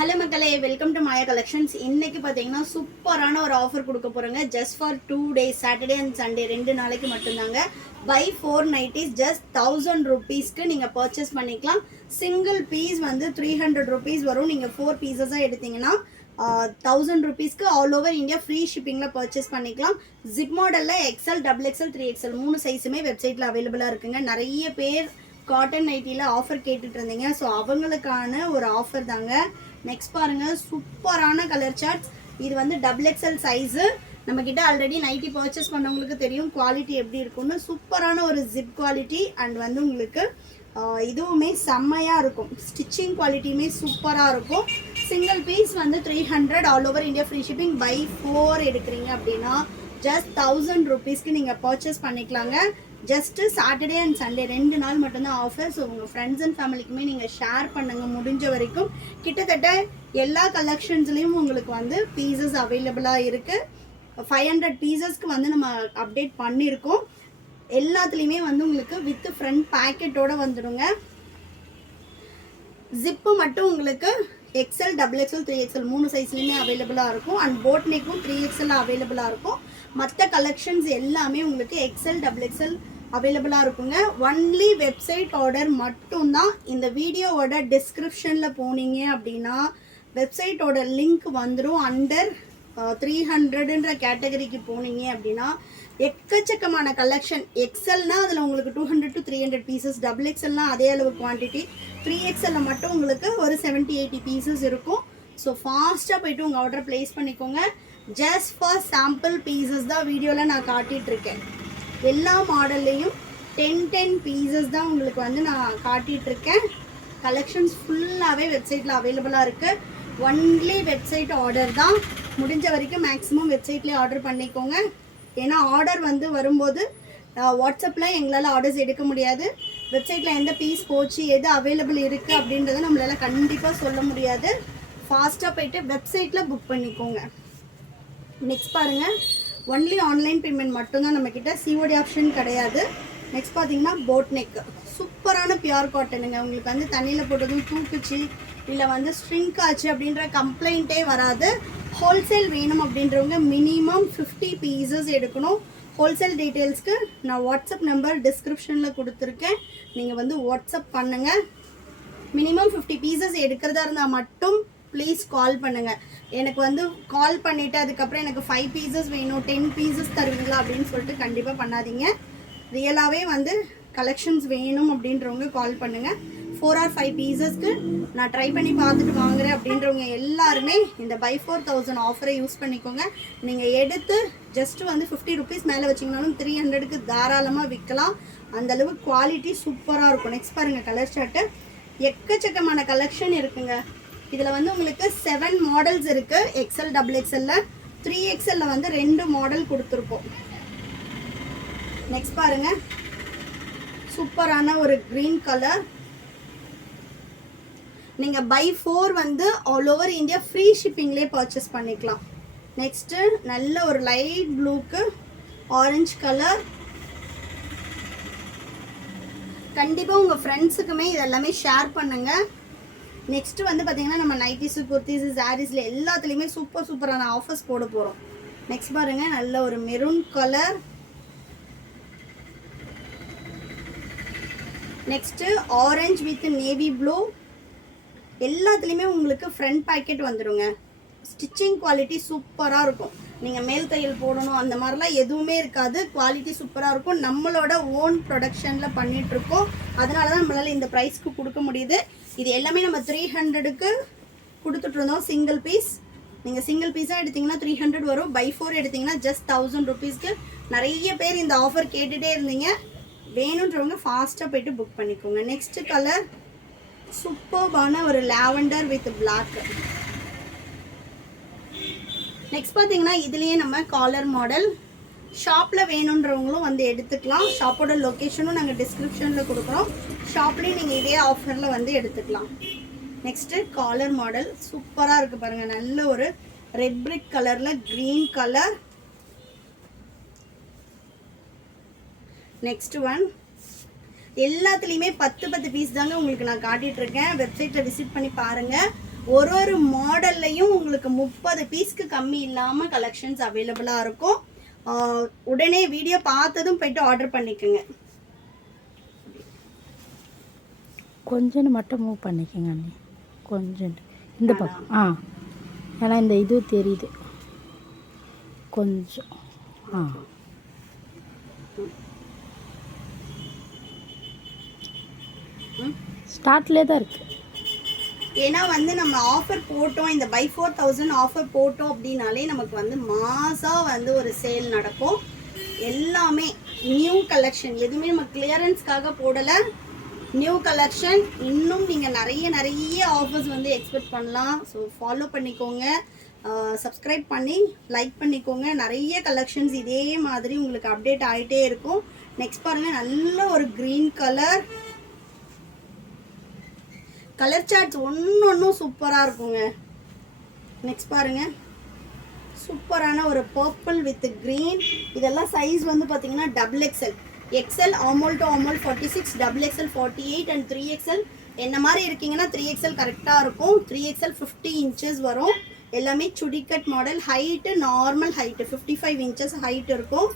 Hello மக்களே, welcome to Maya collections. இன்னைக்கு பார்த்தீங்கன்னா சூப்பரான ஒரு ஆஃபர் கொடுக்க போகிறோங்க. Just for 2 days, Saturday and Sunday 2 நாளைக்கு மட்டும்தாங்க. பை 4 நைட்டிஸ் ஜஸ்ட் 1000 rupeesக்கு நீங்கள் பர்ச்சேஸ் பண்ணிக்கலாம். சிங்கிள் பீஸ் வந்து 300 rupees வரும். நீங்கள் 4 பீசஸாக எடுத்தீங்கன்னா 1000 rupeesக்கு ஆல் ஓவர் இந்தியா ஃப்ரீ ஷிப்பிங்கில் பர்ச்சேஸ் பண்ணிக்கலாம். ஜிப் மாடலில் எக்ஸ்எல், XXL, 3XL 3 சைஸுமே வெப்சைட்டில் அவைலபிளாக இருக்குங்க. நிறைய பேர் காட்டன் நைட்டியில் ஆஃபர் கேட்டுட்டு இருந்தீங்க. ஸோ அவங்களுக்கான ஒரு ஆஃபர் தாங்க. நெக்ஸ்ட் பாருங்க, சூப்பரான கலர் சார்ட்ஸ். இது வந்து XXL சைஸு. நம்ம கிட்ட ஆல்ரெடி நைட்டி பர்ச்சேஸ் பண்ணவங்களுக்கு தெரியும் குவாலிட்டி எப்படி இருக்கும்னு. சூப்பரான ஒரு ஜிப் குவாலிட்டி அண்ட் வந்து உங்களுக்கு இதுவுமே செம்மையாக இருக்கும். ஸ்டிச்சிங் குவாலிட்டியுமே சூப்பராக இருக்கும். சிங்கிள் பீஸ் வந்து 300, all over India free shipping. Buy 4 எடுக்கிறீங்க அப்படின்னா ஜஸ்ட் 1000 rupeesக்கு நீங்கள் பர்ச்சேஸ் பண்ணிக்கலாங்க. ஜஸ்ட்டு சாட்டர்டே அண்ட் சண்டே 2 நாள் மட்டும்தான் ஆஃபர். ஸோ உங்கள் ஃப்ரெண்ட்ஸ் அண்ட் ஃபேமிலிக்குமே நீங்கள் ஷேர் பண்ணுங்கள் முடிஞ்ச வரைக்கும். கிட்டத்தட்ட எல்லா கலெக்ஷன்ஸ்லேயும் உங்களுக்கு வந்து பீசஸ் அவைலபிளாக இருக்குது. 500 பீசஸ்க்கு வந்து நம்ம அப்டேட் பண்ணியிருக்கோம். எல்லாத்துலேயுமே வந்து உங்களுக்கு வித் ஃப்ரண்ட் பேக்கெட்டோடு வந்துடுங்க. ஜிப்பு மட்டும் உங்களுக்கு XL, XXL, 3XL 3 சைஸ்லையுமே அவைலபிளாக இருக்கும். அண்ட் போட் நெக்கும் 3XL அவைலபிளாக இருக்கும். மற்ற கலெக்ஷன்ஸ் எல்லாமே உங்களுக்கு XL, XXL அவைலபிளாக இருக்குங்க. ஒன்லி வெப்சைட் ஆர்டர் மட்டும்தான். இந்த வீடியோவோட டிஸ்கிரிப்ஷனில் போனீங்க அப்படின்னா வெப்சைட்டோட லிங்க் வந்துடும். அண்டர் 300ன்ற கேட்டகரிக்கு போனீங்க அப்படின்னா எக்கச்சக்கமான கலெக்ஷன். எக்ஸல்னா அதில் உங்களுக்கு 200 to 300 பீசஸ், XXLனா அதே அளவு குவான்டிட்டி, 3XLல மட்டும் உங்களுக்கு ஒரு 70-80 பீசஸ் இருக்கும். ஸோ ஃபாஸ்ட்டாக போய்ட்டு உங்கள் ஆர்டர் ப்ளேஸ் பண்ணிக்கோங்க. ஜஸ்ட் ஃபார் சாம்பிள் பீசஸ் தான் வீடியோவில் நான் காட்டிகிட்ருக்கேன். எல்லா மாடல்லையும் 10 பீசஸ் தான் உங்களுக்கு வந்து நான் காட்டிகிட்ருக்கேன். கலெக்ஷன்ஸ் ஃபுல்லாகவே வெப்சைட்டில் அவைலபிளாக இருக்குது. ஒன்லி வெப்சைட் ஆர்டர் தான். முடிஞ்ச வரைக்கும் மேக்ஸிமம் வெப்சைட்லேயே ஆர்டர் பண்ணிக்கோங்க. ஏன்னா ஆர்டர் வந்து வரும்போது வாட்ஸ்அப்பில் எங்களால் ஆர்டர்ஸ் எடுக்க முடியாது. வெப்சைட்டில் எந்த பீஸ் போச்சு, எது அவைலபிள் இருக்குது அப்படின்றத நம்மளால் கண்டிப்பாக சொல்ல முடியாது. ஃபாஸ்ட்டாக போய்ட்டு வெப்சைட்டில் புக் பண்ணிக்கோங்க. நெக்ஸ்ட் பாருங்கள், ஒன்லி ஆன்லைன் பேமெண்ட் மட்டும்தான் நம்மக்கிட்ட. சிஓடி ஆப்ஷன் கிடையாது. நெக்ஸ்ட் பார்த்தீங்கன்னா போட் நெக். சூப்பரான பியூர் காட்டனுங்க. உங்களுக்கு வந்து தண்ணியில் போட்டதும் தூக்குச்சு இல்லை வந்து ஸ்ட்ரிங்க் ஆச்சு அப்படின்ற கம்ப்ளைண்ட்டே வராது. ஹோல்சேல் வேணும் அப்படின்றவங்க மினிமம் 50 பீசஸ் எடுக்கணும். ஹோல்சேல் டீட்டெயில்ஸ்க்கு நான் வாட்ஸ்அப் நம்பர் டிஸ்கிரிப்ஷனில் கொடுத்துருக்கேன். நீங்கள் வந்து வாட்ஸ்அப் பண்ணுங்கள். மினிமம் 50 பீசஸ் எடுக்கிறதா இருந்தால் மட்டும் ப்ளீஸ் கால் பண்ணுங்கள். எனக்கு வந்து கால் பண்ணிவிட்டு அதுக்கப்புறம் எனக்கு 5 பீசஸ் வேணும், 10 பீசஸ் தருவீங்களா அப்படின்னு சொல்லிட்டு கண்டிப்பாக பண்ணாதீங்க. ரியலாகவே வந்து கலெக்ஷன்ஸ் வேணும் அப்படின்றவங்க கால் பண்ணுங்கள். 4 or 5 பீசஸ்க்கு நான் ட்ரை பண்ணி பார்த்துட்டு வாங்குறேன் அப்படின்றவங்க எல்லாருமே இந்த பை 4000 ஆஃபரை யூஸ் பண்ணிக்கோங்க. நீங்கள் எடுத்து ஜஸ்ட்டு வந்து 50 rupees மேலே வச்சிங்கனாலும் 300க்கு தாராளமாக விற்கலாம். அந்தளவு குவாலிட்டி சூப்பராக இருக்கும். நெக்ஸ்ட் பாருங்கள், கலர் சார்ட்டு. எக்கச்சக்கமான கலெக்ஷன் இருக்குங்க. இதில் வந்து உங்களுக்கு 7 மாடல்ஸ் இருக்குது. XL, XXL, 3XLல வந்து 2 மாடல் கொடுத்துருக்கோம். நெக்ஸ்ட் பாருங்கள், சூப்பரான ஒரு க்ரீன் கலர். நீங்கள் பை 4 வந்து ஆல் ஓவர் இந்தியா ஃப்ரீ ஷிப்பிங்லேயே பர்ச்சேஸ் பண்ணிக்கலாம். நெக்ஸ்ட்டு நல்ல ஒரு லைட் ப்ளூக்கு ஆரஞ்சு கலர். கண்டிப்பாக உங்கள் ஃப்ரெண்ட்ஸுக்குமே இதெல்லாமே ஷேர் பண்ணுங்கள். நெக்ஸ்ட்டு வந்து பார்த்திங்கன்னா நம்ம நைட்டிஸு, குர்த்திஸு, சாரீஸில் எல்லாத்துலேயுமே சூப்பரான ஆஃபர்ஸ் போட போகிறோம். நெக்ஸ்ட் பாருங்கள், நல்ல ஒரு maroon colour. Next orange with navy blue. எல்லாத்துலேயுமே உங்களுக்கு ஃப்ரண்ட் பேக்கெட் வந்துடுங்க. ஸ்டிச்சிங் குவாலிட்டி சூப்பராக இருக்கும். நீங்கள் மேல் தையல் போடணும் அந்த மாதிரிலாம் எதுவுமே இருக்காது. குவாலிட்டி சூப்பராக இருக்கும். நம்மளோட ஓன் ப்ரொடக்ஷனில் பண்ணிகிட்ருக்கோம். அதனால தான் நம்மளால் இந்த ப்ரைஸ்க்கு கொடுக்க முடியுது. இது எல்லாமே நம்ம 300க்கு கொடுத்துட்ருந்தோம் சிங்கிள் பீஸ். நீங்கள் சிங்கிள் பீஸாக எடுத்திங்கன்னா 300 வரும். பை 4 எடுத்திங்கன்னா ஜஸ்ட் 1000 rupeesக்கு. நிறைய பேர் இந்த ஆஃபர் கேட்டுகிட்டே இருந்தீங்க. வேணுன்றவங்க ஃபாஸ்ட்டாக போய்ட்டு புக் பண்ணிக்கோங்க. நெக்ஸ்ட்டு கலர் சூப்பர்பான ஒரு லாவெண்டர் வித் பிளாக். நெக்ஸ்ட் பார்த்தீங்கன்னா இதுலேயே நம்ம காலர் மாடல். ஷாப்பில் வேணுன்றவங்களும் வந்து எடுத்துக்கலாம். ஷாப்போட லொக்கேஷனும் நாங்கள் டிஸ்கிரிப்ஷனில் கொடுக்குறோம். ஷாப்லேயும் நீங்கள் இதே ஆஃபரில் வந்து எடுத்துக்கலாம். நெக்ஸ்ட்டு காலர் மாடல் சூப்பராக இருக்குது பாருங்கள். நல்ல ஒரு ரெட் பிரிக் கலரில் க்ரீன் கலர். நெக்ஸ்ட் ஒன் எல்லாத்துலேயுமே 10 பீஸ் தாங்க உங்களுக்கு நான் காட்டிகிட்டு இருக்கேன். வெப்சைட்டில் விசிட் பண்ணி பாருங்கள். ஒரு மாடல்லையும் உங்களுக்கு 30 பீஸ்க்கு கம்மி இல்லாமல் கலெக்ஷன்ஸ் அவைலபிளாக இருக்கும். உடனே வீடியோ பார்த்ததும் போய்ட்டு ஆர்டர் பண்ணிக்கோங்க. கொஞ்சம் மட்டும் மூவ் பண்ணிக்கோங்க அண்ணி, கொஞ்சம் இந்த பக்கம். ஏன்னா இந்த இது தெரியுது கொஞ்சம். ஸ்டார்ட்லேயே தான் இருக்குது. ஏன்னா வந்து நம்ம ஆஃபர் போட்டோம், இந்த பை 4000 ஆஃபர் போட்டோம் அப்படின்னாலே நமக்கு வந்து மாதம் வந்து ஒரு சேல் நடக்கும். எல்லாமே நியூ கலெக்ஷன், எதுவுமே நம்ம கிளியரன்ஸ்க்காக போடலை. நியூ கலெக்ஷன், இன்னும் நீங்கள் நிறைய ஆஃபர்ஸ் வந்து எக்ஸ்பெக்ட் பண்ணலாம். ஸோ ஃபாலோ பண்ணிக்கோங்க, சப்ஸ்கிரைப் பண்ணி லைக் பண்ணிக்கோங்க. நிறைய கலெக்ஷன்ஸ் இதே மாதிரி உங்களுக்கு அப்டேட் ஆகிட்டே இருக்கும். நெக்ஸ்ட் பாருங்கள், நல்ல ஒரு க்ரீன் கலர் சார்ட்ஸ் ஒன்றும் சூப்பராக இருக்குங்க. நெக்ஸ்ட் பாருங்கள், சூப்பரான ஒரு பர்பிள் வித் க்ரீன். இதெல்லாம் சைஸ் வந்து பார்த்தீங்கன்னா XXL, XL ஆமோல் டு ஆமோல் 46, XXL 48 அண்ட் 3XL. என்ன மாதிரி இருக்கீங்கன்னா 3XL கரெக்டாக இருக்கும். 3XL 50 இன்ச்சஸ் வரும். எல்லாமே சுடிக்கட் model. Height normal height 55 inches height இருக்கும்.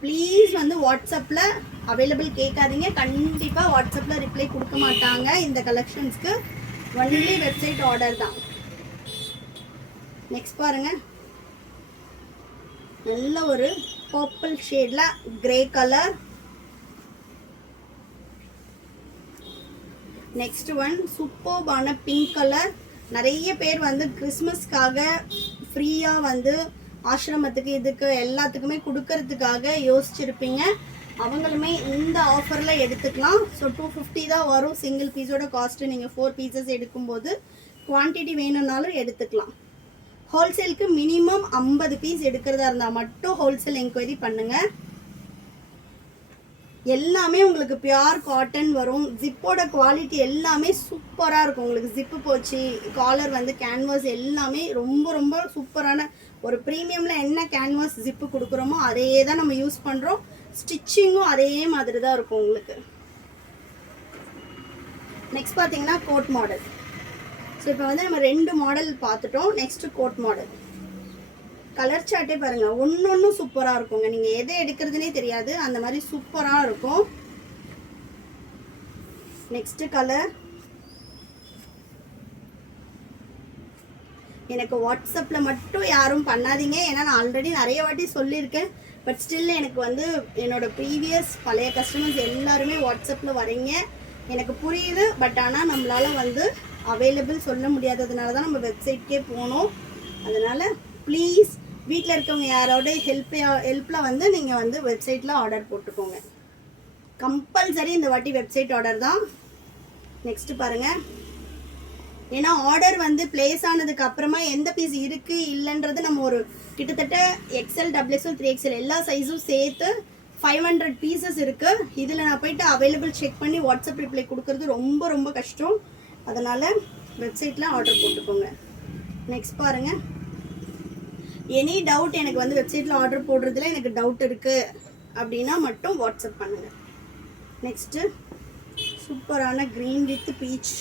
ப்ளீஸ் வந்து வாட்ஸ்அப்பில் அவைலபிள் கேட்காதீங்க, கண்டிப்பாக வாட்ஸ்அப்பில் ரிப்ளை கொடுக்க மாட்டாங்க இந்த கலெக்ஷன்ஸ்க்கு. ஒன்லி வெப்சைட் ஆர்டர் தான். நெக்ஸ்ட் பாருங்கள், நல்ல ஒரு பர்பிள் ஷேடில் கிரே கலர். நெக்ஸ்ட் ஒன் சூப்பர்பான பிங்க் கலர். நிறைய பேர் வந்து கிறிஸ்மஸ்க்காக ஃப்ரீயாக வந்து ஆசிரமத்துக்கு இதுக்கு எல்லாத்துக்குமே கொடுக்கறதுக்காக யோசிச்சிருப்பீங்க. அவங்களுமே இந்த ஆஃபரில் எடுத்துக்கலாம். ஸோ 250 தான் வரும் சிங்கிள் பீஸோட காஸ்ட்டு. நீங்கள் 4 பீசஸ் எடுக்கும்போது குவான்டிட்டி வேணும்னாலும் எடுத்துக்கலாம். ஹோல்சேலுக்கு மினிமம் 50 பீஸ் எடுக்கிறதா இருந்தால் மட்டும் ஹோல்சேல் என்கொயரி பண்ணுங்கள். எல்லாமே உங்களுக்கு பியூர் காட்டன் வரும். ஜிப்போட குவாலிட்டி எல்லாமே சூப்பராக இருக்கும். உங்களுக்கு ஜிப்பு போச்சு, காலர் வந்து கேன்வாஸ் எல்லாமே ரொம்ப சூப்பரான ஒரு ப்ரீமியமில் என்ன கேன்வாஸ் ஜிப்பு கொடுக்குறோமோ அதே தான் நம்ம யூஸ் பண்ணுறோம். ஸ்டிச்சிங்கும் அதே மாதிரி தான் இருக்கும் உங்களுக்கு. நெக்ஸ்ட் பார்த்தீங்கன்னா கோட் மாடல். ஸோ இப்போ வந்து நம்ம 2 மாடல் பார்த்துட்டோம். Next code model. கலர் சார்ட்டே பாருங்கள், ஒன்றும் சூப்பராக இருக்குங்க. நீங்கள் எதை எடுக்கிறதுனே தெரியாது, அந்த மாதிரி சூப்பராக இருக்கும். Next colour. எனக்கு வாட்ஸ்அப்பில் மட்டும் யாரும் பண்ணாதீங்க, ஏன்னா நான் ஆல்ரெடி நிறைய வாட்டி சொல்லியிருக்கேன். பட் ஸ்டில் எனக்கு வந்து என்னோடய ப்ரீவியஸ் பழைய கஸ்டமர்ஸ் எல்லாருமே வாட்ஸ்அப்பில் வரீங்க, எனக்கு புரியுது. பட் ஆனால் நம்மளால் வந்து அவைலபிள் சொல்ல முடியாததுனால தான் நம்ம வெப்சைட்கே போனோம். அதனால் ப்ளீஸ் வீட்டில் இருக்கவங்க யாரோட ஹெல்ப்பில் வந்து நீங்கள் வந்து வெப்சைட்டில் ஆர்டர் போட்டுக்கோங்க. கம்பல்சரி இந்த வாட்டி வெப்சைட் ஆர்டர் தான். நெக்ஸ்ட்டு பாருங்கள், ஏன்னா ஆர்டர் வந்து பிளேஸ் ஆனதுக்கு அப்புறமா எந்த பீஸ் இருக்குது இல்லைன்றது நம்ம ஒரு கிட்டத்தட்ட XL, XXL, 3XL எல்லா சைஸும் சேர்த்து 500 பீசஸ் இருக்குது. இதில் நான் போயிட்டு அவைலபிள் செக் பண்ணி வாட்ஸ்அப் ரிப்ளை கொடுக்குறது ரொம்ப கஷ்டம். அதனால் வெப்சைட்டில் ஆர்டர் போட்டுக்கோங்க. நெக்ஸ்ட் பாருங்கள், எனி டவுட், எனக்கு வந்து வெப்சைட்டில் ஆர்டர் போடுறதுல எனக்கு டவுட் இருக்குது அப்படின்னா மட்டும் வாட்ஸ்அப் பண்ணுங்கள். நெக்ஸ்ட்டு சூப்பரான க்ரீன் வித் பீச்.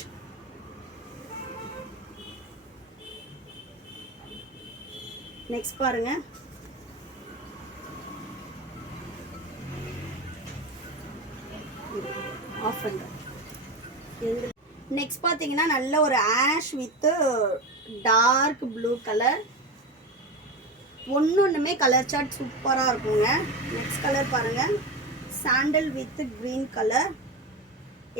நெக்ஸ்ட் பாருங்கள், ஆஃப் பண்ணுறேன். நெக்ஸ்ட் பார்த்தீங்கன்னா நல்ல ஒரு ash with dark blue colour. ஒன்றுமே கலர் சார்ட் சூப்பராக இருக்குங்க. நெக்ஸ்ட் கலர் பாருங்கள், சாண்டல் வித் க்ரீன் கலர்.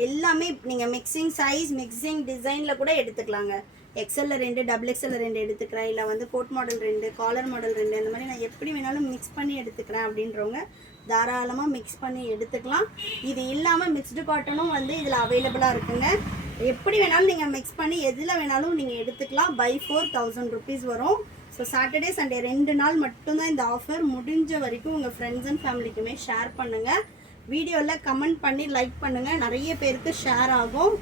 எல்லாமே நீங்கள் மிக்சிங் சைஸ், மிக்சிங் டிசைனில் கூட எடுத்துக்கலாங்க. XL 2, XXL 2 எடுத்துக்கிறேன், இல்லை வந்து கோட் மாடல் 2, காலர் மாடல் 2, அந்த மாதிரி நான் எப்படி வேணாலும் மிக்ஸ் பண்ணி எடுத்துக்கிறேன் அப்படின்றவங்க தாராளமாக மிக்ஸ் பண்ணி எடுத்துக்கலாம். இது இல்லாமல் மிக்ஸ்டு காட்டனும் வந்து இதில் அவைலபிளாக இருக்குங்க. எப்படி வேணாலும் நீங்கள் மிக்ஸ் பண்ணி எதில் வேணாலும் நீங்கள் எடுத்துக்கலாம். பை 4000 rupees வரும். ஸோ சாட்டர்டே சண்டே 2 நாள் மட்டும்தான் இந்த ஆஃபர். முடிஞ்ச வரைக்கும் உங்கள் ஃப்ரெண்ட்ஸ் அண்ட் ஃபேமிலிக்குமே ஷேர் பண்ணுங்கள். வீடியோவில் கமெண்ட் பண்ணி லைக் பண்ணுங்கள், நிறைய பேருக்கு ஷேர் ஆகும்.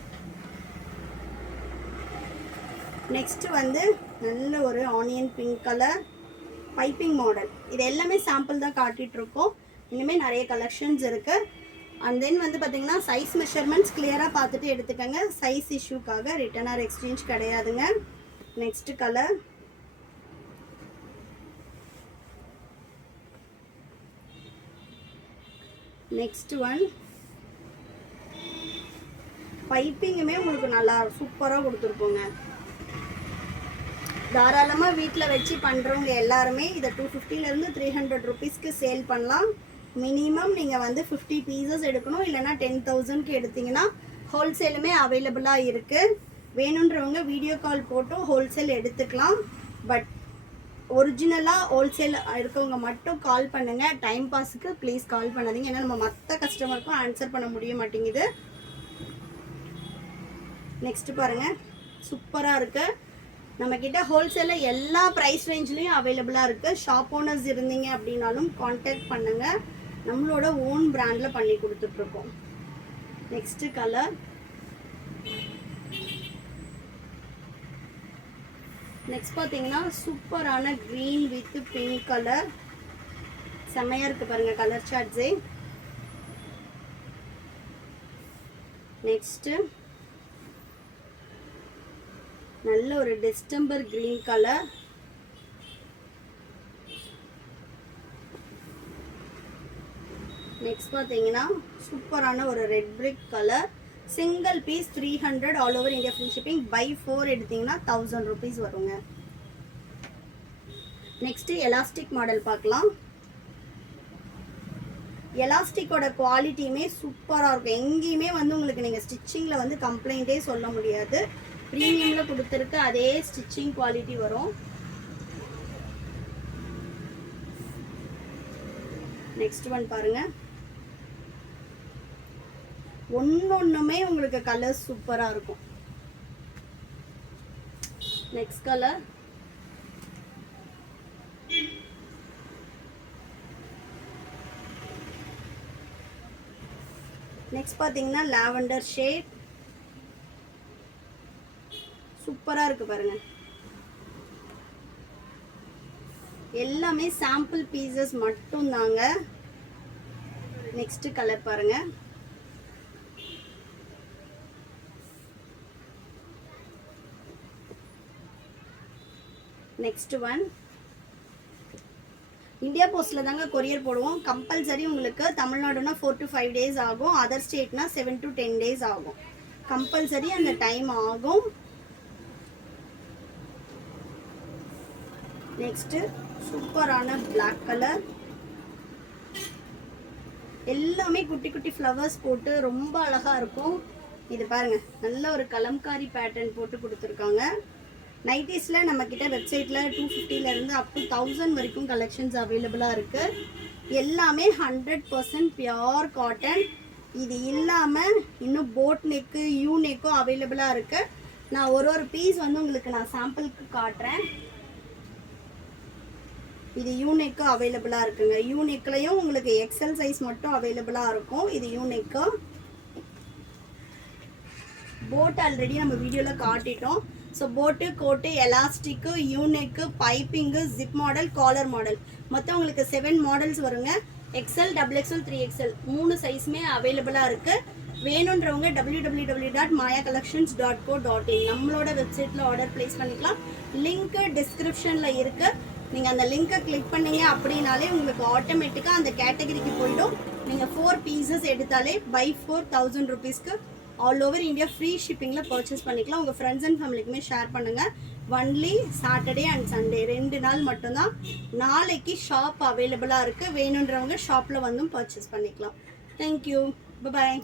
நெக்ஸ்ட்டு வந்து நல்ல ஒரு onion pink colour piping model. இது எல்லாமே சாம்பிள் தான் காட்டிகிட்ருக்கோம். இனிமேல் நிறைய கலெக்ஷன்ஸ் இருக்குது. அண்ட் தென் வந்து பார்த்தீங்கன்னா சைஸ் மெஷர்மெண்ட்ஸ் கிளியராக பார்த்துட்டு எடுத்துக்கோங்க. சைஸ் இஷ்யூக்காக ரிட்டர்ன் ஆர் எக்ஸ்சேஞ்ச் கிடையாதுங்க. நெக்ஸ்ட் கலர் நெக்ஸ்ட் ஒன் பைப்பிங்குமே உங்களுக்கு நல்லா சூப்பராக கொடுத்துருப்போங்க. தாராளமாக வீட்டில் வச்சு பண்ணுறவங்க எல்லாருமே இதை 250லேருந்து 300 ருபீஸ்க்கு சேல் பண்ணலாம். மினிமம் நீங்கள் வந்து 50 பீசஸ் எடுக்கணும், இல்லைனா 10,000க்கு எடுத்திங்கன்னா ஹோல்சேலுமே அவைலபிளாக இருக்குது. வேணுன்றவங்க வீடியோ கால் போட்டும் ஹோல்சேல் எடுத்துக்கலாம். பட் ஒரிஜினலாக ஹோல்சேல் இருக்கவங்க மட்டும் கால் பண்ணுங்கள். டைம் பாஸுக்கு ப்ளீஸ் கால் பண்ணாதீங்க, ஏன்னா நம்ம மற்ற கஸ்டமருக்கும் ஆன்சர் பண்ண முடிய மாட்டேங்குது. நெக்ஸ்ட் பாருங்கள், சூப்பராக இருக்குது. நம்மக்கிட்ட ஹோல்சேலில் எல்லா ப்ரைஸ் ரேஞ்ச்லேயும் அவைலபிளாக இருக்குது. ஷாப் ஓனர்ஸ் இருந்தீங்க அப்படின்னாலும் கான்டாக்ட் பண்ணுங்கள். நம்மளோட ஓன் பிராண்டில் பண்ணி கொடுத்துட்ருக்கோம். நெக்ஸ்ட்டு கலர் நெக்ஸ்ட் பார்த்தீங்கன்னா சூப்பரான க்ரீன் வித் பிங்க் கலர். செம்மையாக இருக்குது பாருங்கள் கலர் சார்ட்ஸே. நெக்ஸ்ட்டு நல்ல ஒரு டிஸ்டம்பர் கிரீன் கலர். நெக்ஸ்ட் பார்த்தீங்கன்னா சூப்பரான ஒரு red brick colour. Single piece 300 all over India free shipping. Buy 4 எடுத்தீங்கன்னா 1000 ருபீஸ் வருங்க. நெக்ஸ்ட் எலாஸ்டிக் மாடல் பார்க்கலாம். எலாஸ்டிக்கோட குவாலிட்டியுமே சூப்பராக இருக்கும். எங்கேயுமே வந்து உங்களுக்கு நீங்கள் ஸ்டிச்சிங்கில் வந்து கம்ப்ளைண்ட்டே சொல்ல முடியாது. ப்ரீமியமில் கொடுத்துருக்கு அதே ஸ்டிச்சிங் குவாலிட்டி வரும். நெக்ஸ்ட் ஒன் பாருங்கள், ஒன்னொன்றுமே உங்களுக்கு கலர் சூப்பராக இருக்கும். நெக்ஸ்ட் கலர் நெக்ஸ்ட் பார்த்தீங்கன்னா லாவெண்டர் ஷேட். சூப்பராக இருக்குது பாருங்கள். எல்லாமே சாம்பிள் பீசஸ் மட்டும் தாங்க. நெக்ஸ்ட் கலர் பாருங்கள். நெக்ஸ்ட் ஒன் இந்தியா போஸ்ட்டில் தாங்க கொரியர் போடுவோம். கம்பல்சரி உங்களுக்கு தமிழ்நாடுனா 4 to 5 டேஸ் ஆகும். அதர் ஸ்டேட்னா 7 to 10 டேஸ் ஆகும். கம்பல்சரி அந்த டைம் ஆகும். நெக்ஸ்ட்டு சூப்பரான பிளாக் கலர். எல்லாமே குட்டி குட்டி ஃப்ளவர்ஸ் போட்டு ரொம்ப அழகாக இருக்கும். இது பாருங்கள், நல்ல ஒரு கலம்காரி பேட்டர்ன் போட்டு கொடுத்துருக்காங்க. நைட்டிஸில் நம்மக்கிட்ட வெப்சைட்டில் 250லேருந்து அப் டு 1000 வரைக்கும் கலெக்ஷன்ஸ் அவைலபிளாக இருக்குது. எல்லாமே 100% பியோர் காட்டன். இது இல்லாமல் இன்னும் போட் நெக்கு யூ நெக்கும் அவைலபிளாக இருக்குது. நான் ஒரு பீஸ் வந்து உங்களுக்கு நான் சாம்பிளுக்கு காட்டுறேன். இது யூ நெக்கு அவைலபிளாக இருக்குங்க. யூ நெக்லையும் உங்களுக்கு எக்ஸல் சைஸ் மட்டும் அவைலபிளாக இருக்கும். இது யூ நெக்கு. போட் ஆல்ரெடி நம்ம வீடியோவில் காட்டிட்டோம். So boat, coat, elastic, U neck, piping, zip model, collar model மொத்தம் உங்களுக்கு 7 மாடல்ஸ் வருங்க. எக்ஸல், XXL, 3XL 3 சைஸுமே அவைலபிளாக இருக்குது. வேணுன்றவங்க www.mayacollections.co.in நம்மளோட வெப்சைட்டில் ஆர்டர் ப்ளேஸ் பண்ணிக்கலாம். லிங்க்கு டிஸ்கிரிப்ஷனில் இருக்குது. நீங்கள் அந்த லிங்க்கை கிளிக் பண்ணீங்க அப்படின்னாலே உங்களுக்கு ஆட்டோமேட்டிக்காக அந்த கேட்டகரிக்கு போய்டும். நீங்கள் 4 பீசஸ் எடுத்தாலே பை 4 1000 ருபீஸ்க்கு ஆல் ஓவர் இந்தியா ஃப்ரீ ஷிப்பிங்கில் பர்ச்சேஸ் பண்ணிக்கலாம். உங்கள் ஃப்ரெண்ட்ஸ் அண்ட் ஃபேமிலிக்குமே ஷேர் பண்ணுங்கள். ஒன்லி சாட்டர்டே அண்ட் சண்டே 2 நாள் மட்டும்தான். நாளைக்கு ஷாப் அவைலபிளாக இருக்குது. வேணுன்றவங்க ஷாப்பில் வந்தும் பர்ச்சேஸ் பண்ணிக்கலாம். தேங்க்யூ, பாய்.